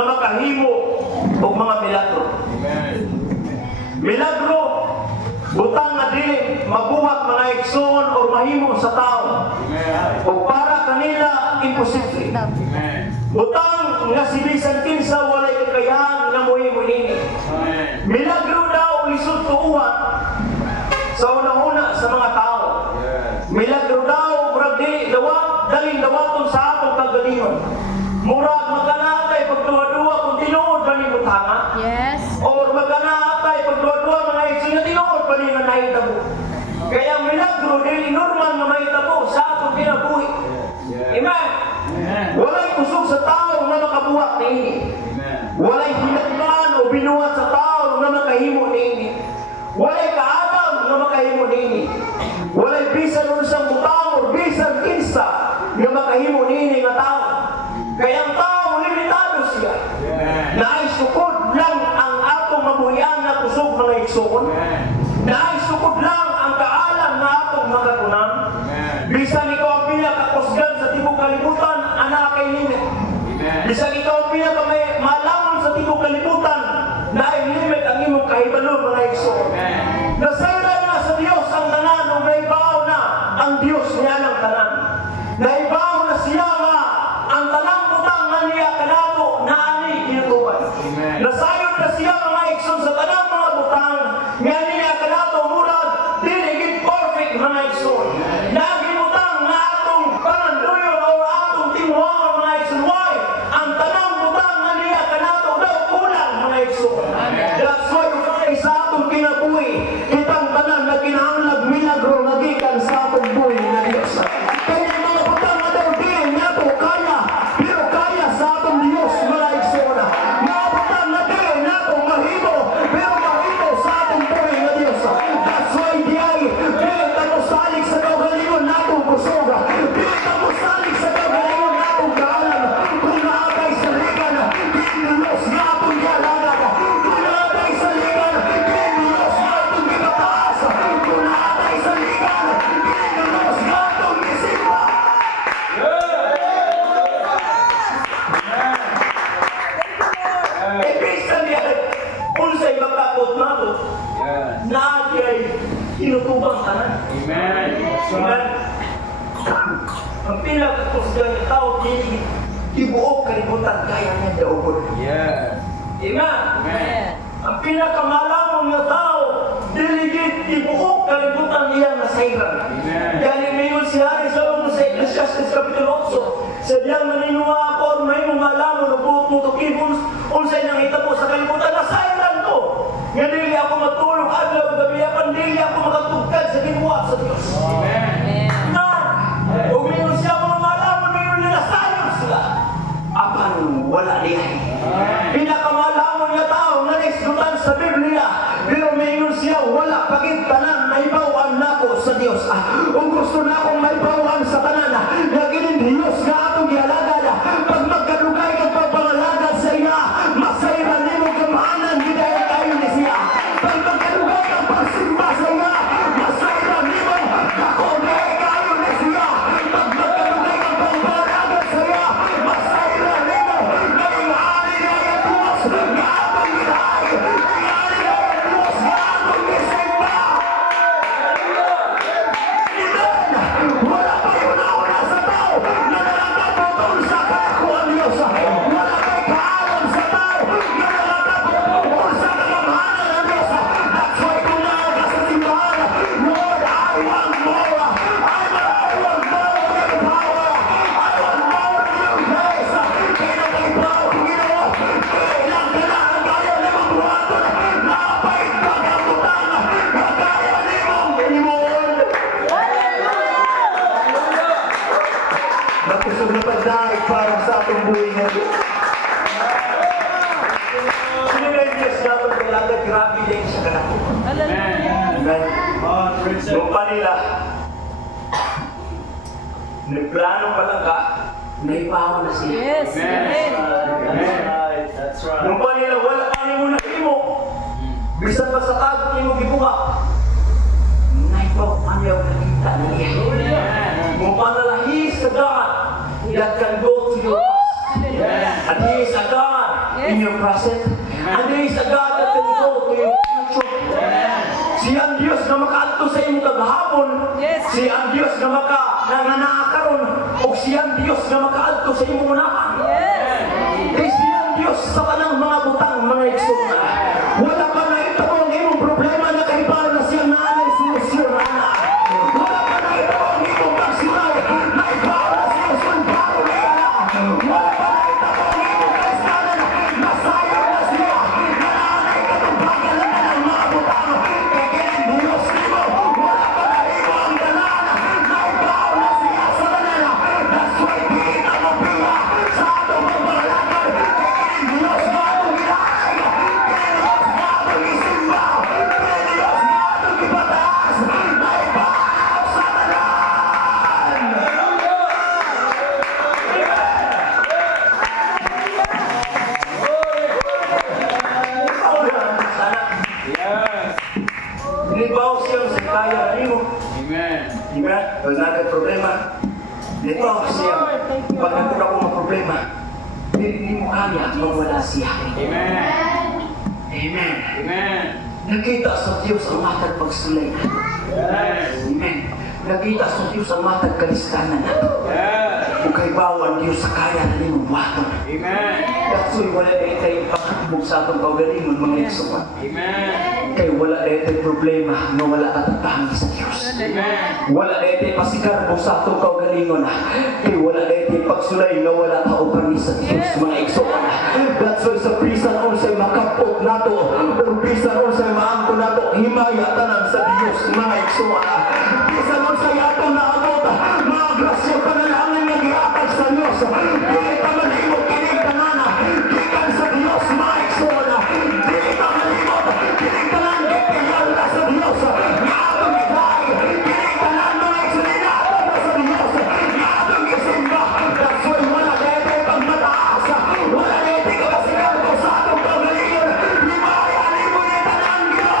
na makahimo og mga milagro. Milagro butang na dili mabuhat mga igsoon o mahimo sa tao. O para kanila imposible. Butang nga si bisan kinsa walay kakayahan nga mohimo nini. Milagro daw lisod tuuhan sa una-una sa mga tao. Milagro daw murag dili daling dawaton sa atong kagalingon. Murag magkanatay pagduwa-duwa kung tinuod pa ni butanga. Yes. O magkanatay pagduwa-duwa mga igsoon nga tinuod pa ni nga nahitabo. Kaya milagro dili normal nga mahitabo sa atong kinabuhi. Amen. Walay kusog sa tao nga makabuhat niini. Walay pinaglaan o binuhat sa tao nga makahimo niini. Walay kaadam nga makahimo niini. Walay bisan unsang butang o bisan kinsa nga makahimo niini nga tao. Kaya ang tao limitado siya. Naisukod lang ang atong mabuhian na kusog mga igsoon. Naisukod lang ang kaalam na atong magagunan. Bisan ikaw ang pinakakusgan sa tibok kalibutan, anak kay limit. Bisan ikaw ang pinakamalaman sa tibok kalibutan, na ay limit ang imong kahibalo mga igsoon. Nasayra na sa Diyos ang tanan o naibaw na ang Diyos niya ng tanan. Naibaw na siya nga ang tanang butang na niya kanato na ani kinutuban. Nasayod na siya mga igsoon sa tanang mga butang nga niya kanato murag diligid perfect mga igsoon. Nagibutang na atong pananduyon o atong timuhan mga igsoon. Why? Ang tanang butang na niya kanato daw kulang mga igsoon. That's why sa atong kinabuhi kitang tanan na kinahanglag milagro na gikan sa atong buhi na Diyos. Kaya mga butang na daw din nato kaya, pero kaya sa atong Diyos mga igsoon. Mga butang na din nato mahimo, pero mahimo sa atong buhi na Diyos. That's why di ka mo salig sa kaugalingon natong kusog. Di ka mo salig sa kaugalingon natong kaalam. Kung naabay sa ligan, kinulos nga atong yalaga. Kung naabay sa ligan, kinulos nga atong gipataas. Kung naabay sa ligan, kinulos nga atong isimba. Ibisan niya, kung sa'y makakot nato, nagyay tinutubang tanan. Amen. Amen. Ang pinakakusgan ng tao, ibuok kalibutan kaya niya daupod. Yes. Amen. Amen. Ang pinakamalamon ng tao, diligid ibuok kalibutan niya na sayran. Amen. Galing ngayon si Hari Salomon sa Ecclesiastes Kapitulo 8. Sa diyang maninuwa ako, may mong malamon o buot mo tukibon, unsay nang hitabo sa kalibutan na sayran ko. Nga dili ako matulog, adlaw, gabi, apan dili ako makatugkad sa ginuwa sa Diyos. Amen. Na, uminom siya mga malamon, mayroon niya nasayon sila. Apan wala niya. Pinakamalamon niya tao na naisdutan sa Biblia, pero mayroon siya wala pagintanan na ibawaan nako sa Diyos. Kung gusto na akong maibawaan sa tanan, naging Diyos nga atong ialagad. Pag magkalugay kang pagpangalagad sa iya, masayran ni mo kamahanan, gidaya tayo ni siya. Pag magkalugay kang pagsimba sa iya, masayran ni mo, kakunay tayo ni siya. Pag magkalugay kang pagpangalagad sa iya, masayran ni mo, nangingari na yung Diyos, nga atong gidaya, nangingari na yung Diyos, nga atong isimba. Amen! Wala pa yun nauna sa tao na nakakaputol sa kalakuan Diyos. Wala kay kaalam sa tao na nakakaputol sa kakamahanan ng Diyos. That's why kung nakaka sa simbahan, Lord, I want more. I want more of your power. I want more of your grace. Kinakaibaw kong ginawa. Kailang kailangan tayo ni mong buhaton. Napait pagkakutan. Kagaya ni mong inimon. Nakusog na pagdaig para sa atong buhay na Diyos. Sino na yung Diyos naman kailangan grabe din sa kanako. Amen. Nung pa nila, nagplano pa lang ka, naipawa na siya. Yes. Amen. That's right. Nung pa nila, wala ka ni mo na imo. Bisan pa sa tago ni mo gibuka. Naipawa pa niya ang nakita niya. Nung pa nila, He is a God that can go to your past. And He is a God in your present. And there is a God that can go to your future. Siyang Diyos na makaadto sa imong kagahapon. Siyang Diyos na nanganakaron. O siyang Diyos na makaadto sa imong unahan. Siyang Diyos sa tanang mga butang, mga eksona. Wala pa na ito ang imong problema na kaibahan na siyang naanay solusyon. Wala pa na ito ang imong pagsulay na ibahan na siyang sulparo na wala pa na ito ang imong kaistanan na sayang na siya. Naanay ka itong pagkalan ng mga butang. Diyos nimo, wala pa na ito ang dalan na ibahan na siya sa dalan. That's why kita mo pila sa atong pagbalakad. Diyos na itong ilahay. Diyos na itong isimba. Diyos na itong ipataas. Na ibahan sa dalan. Libaw siya sa kaya nimo. Amen. Amen. Pag nagay problema, libaw siya. Pag nagkura ko mga problema, hindi mo kaya magwala siya. Amen. Amen. Amen. Nakita sa Diyos ang matag pagsulay. Amen. Nakita sa Diyos ang matag kalistanan nato. Kung kay bawan Diyos sa kaya na nimong buhaton. Amen. Datso'y wala na itay pakatubog sa atong kaugalingon mga igsuman. Amen. Kay wala na itay problema na wala katatahan sa Diyos. Amen. Wala na itay pasikarbo sa atong kaugalingon. Kay wala na itay pagsulay na wala kaupan sa Diyos mga igsuman. Datso'y sa prisan o sa'y makapot nato o prisan o sa'y maangko nato himayatanan sa Diyos mga igsuman. Prisan o sa'y atong naabot mga grasyo panalangin na giatag sa Diyos. Dili ka malimot kinigtanana gikan sa Diyos mga igsuman. Dili ka malimot kinigtanan gipiyal na sa Diyos. Nga atong itay kinigtanan mga igsuman na sa Diyos. Nga atong isimba. That's why wala na itay pagmataas. Wala na itay kapasikarbo sa atong kaugalingon. Himayanin mo na itanang Diyos.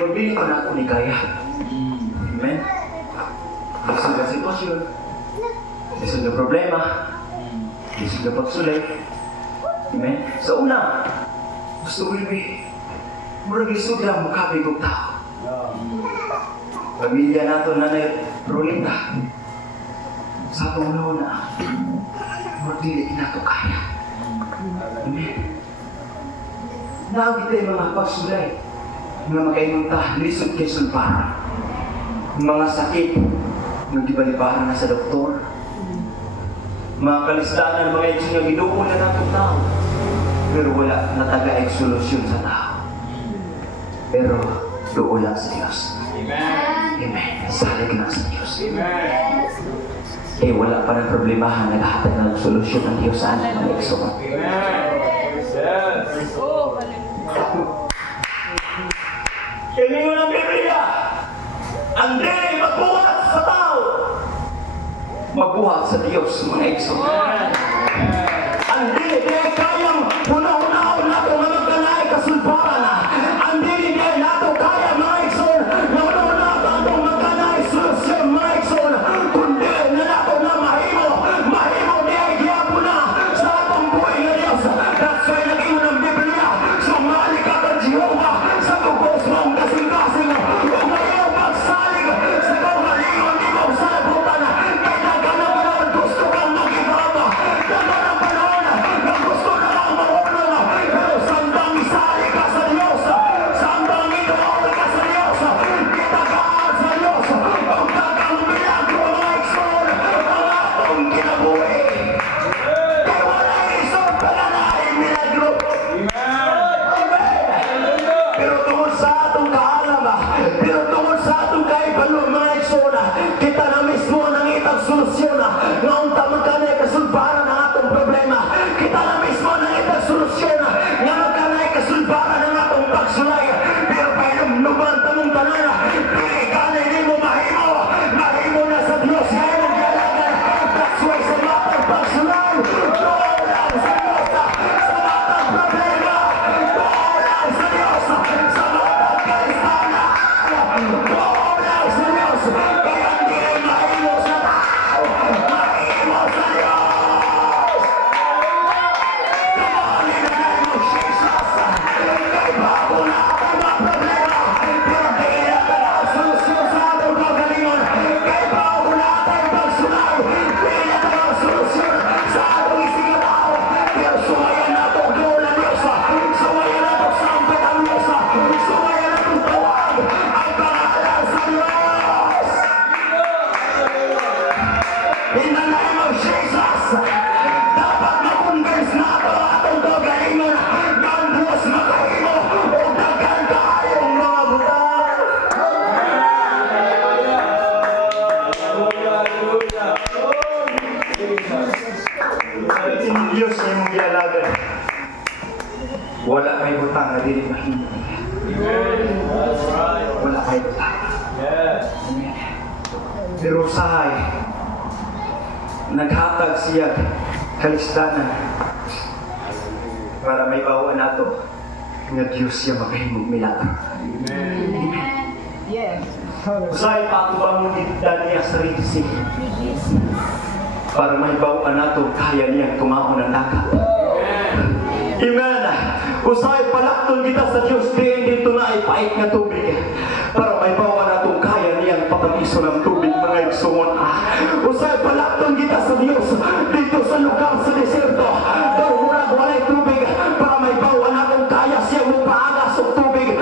Magbili ko na ako ni Kaya. Amen? Lisod na sitwasyon. Lisod na problema. Lisod na pagsulit. Amen? Sa una, gusto ko yung murag lisod lang makabig og tao. Pamilya nato Nanay Rolita. Sa atong una, magdili nato kaya. Amen? Naagit tayo mga pagsulay. Mga makainunta, lisod kay sulpara. Mga sakit, nagdibalibaran na sa doktor. Mga kalistanan, mga itsong nga giduko na natong tao. Pero wala nataga-eg solusyon sa tao. Pero doon lang sa Diyos. Amen. Amen. Salig lang sa Diyos. Amen. Eh wala pa ng problemahan, naghahatag ng solusyon ng Diyos sa ating mga igsoon. Amen. Yes. Kiningon ng Biblia, ang dili magbuhat sa tao, magbuhat sa Diyos, mga igsoon. Ang dili kayang una-unaon nato nga magkanay kasulbaran. Ang dili nato kaya, mga igsoon, na una-unaon nato magkanay solusyon, mga igsoon. Kundi na nato na mahimo niya igiyapo na sa atong buhay na Diyos. That's why nag-iwan ng Biblia, sumali ka kang Jehovah sa tugos sa atong kaalam, pero tungkol sa atong kaibalo mga isona, kita na mismo nangitag solusyon nga unta magkanay kasulbaran ang atong problema. Kita na mismo nangitag solusyon nga magkanay kasulbaran ang atong pagsulay. Pero painumnuban tamong tanan, pili kanay nimo mahimo na sa Dios ngayon ang galagan. That's why sa matang pagsulay, doon lang sa Dios. Sa matang problema, doon lang sa Dios. Sa matang kalistanan, doon lang sa Dios. Kaya hindi mahimo sa tao, mahimo sa Dios. Come on, in the name of Jesus. Kay bago na ang mga problema, pero di na tayo solusyon sa atong kagalingon. Kay bago na tayo pagsulay, di na tayo solusyon sa atong isigalaw. Pero sumayan na ito, glory ng Diyos. Sumayan na ito, sampit ang Diyos. Sumayan na ito, tawag ang pangalan sa Diyos. In the name of Jesus, dapat ma-convince na ito atong kagalingon na ang Diyos makahimo o daghan kaayong mga butang. Ang Diyos niya mong gialagan. Wala kay butang na dili mahimo. Wala kay butang. Pero usahay, naghatag siya kalistanan para may bawa nato nga Diyos siya makahimog milagro. Yes. Usahay pa ako ba mong ditdan niya sa riksi para may bawa nato kaya niya tumaon ng dagat. Amen. Usahay palakton kita sa Diyos diin dito na ipait nga tubig para may bawa nato kaya niyang papaliso ng tubig mga igsoon. Usahay palakton kita sa Diyos dito sa lugar sa desierto. Daw murag walay tubig para may bawa nato kaya siya mo paagas og tubig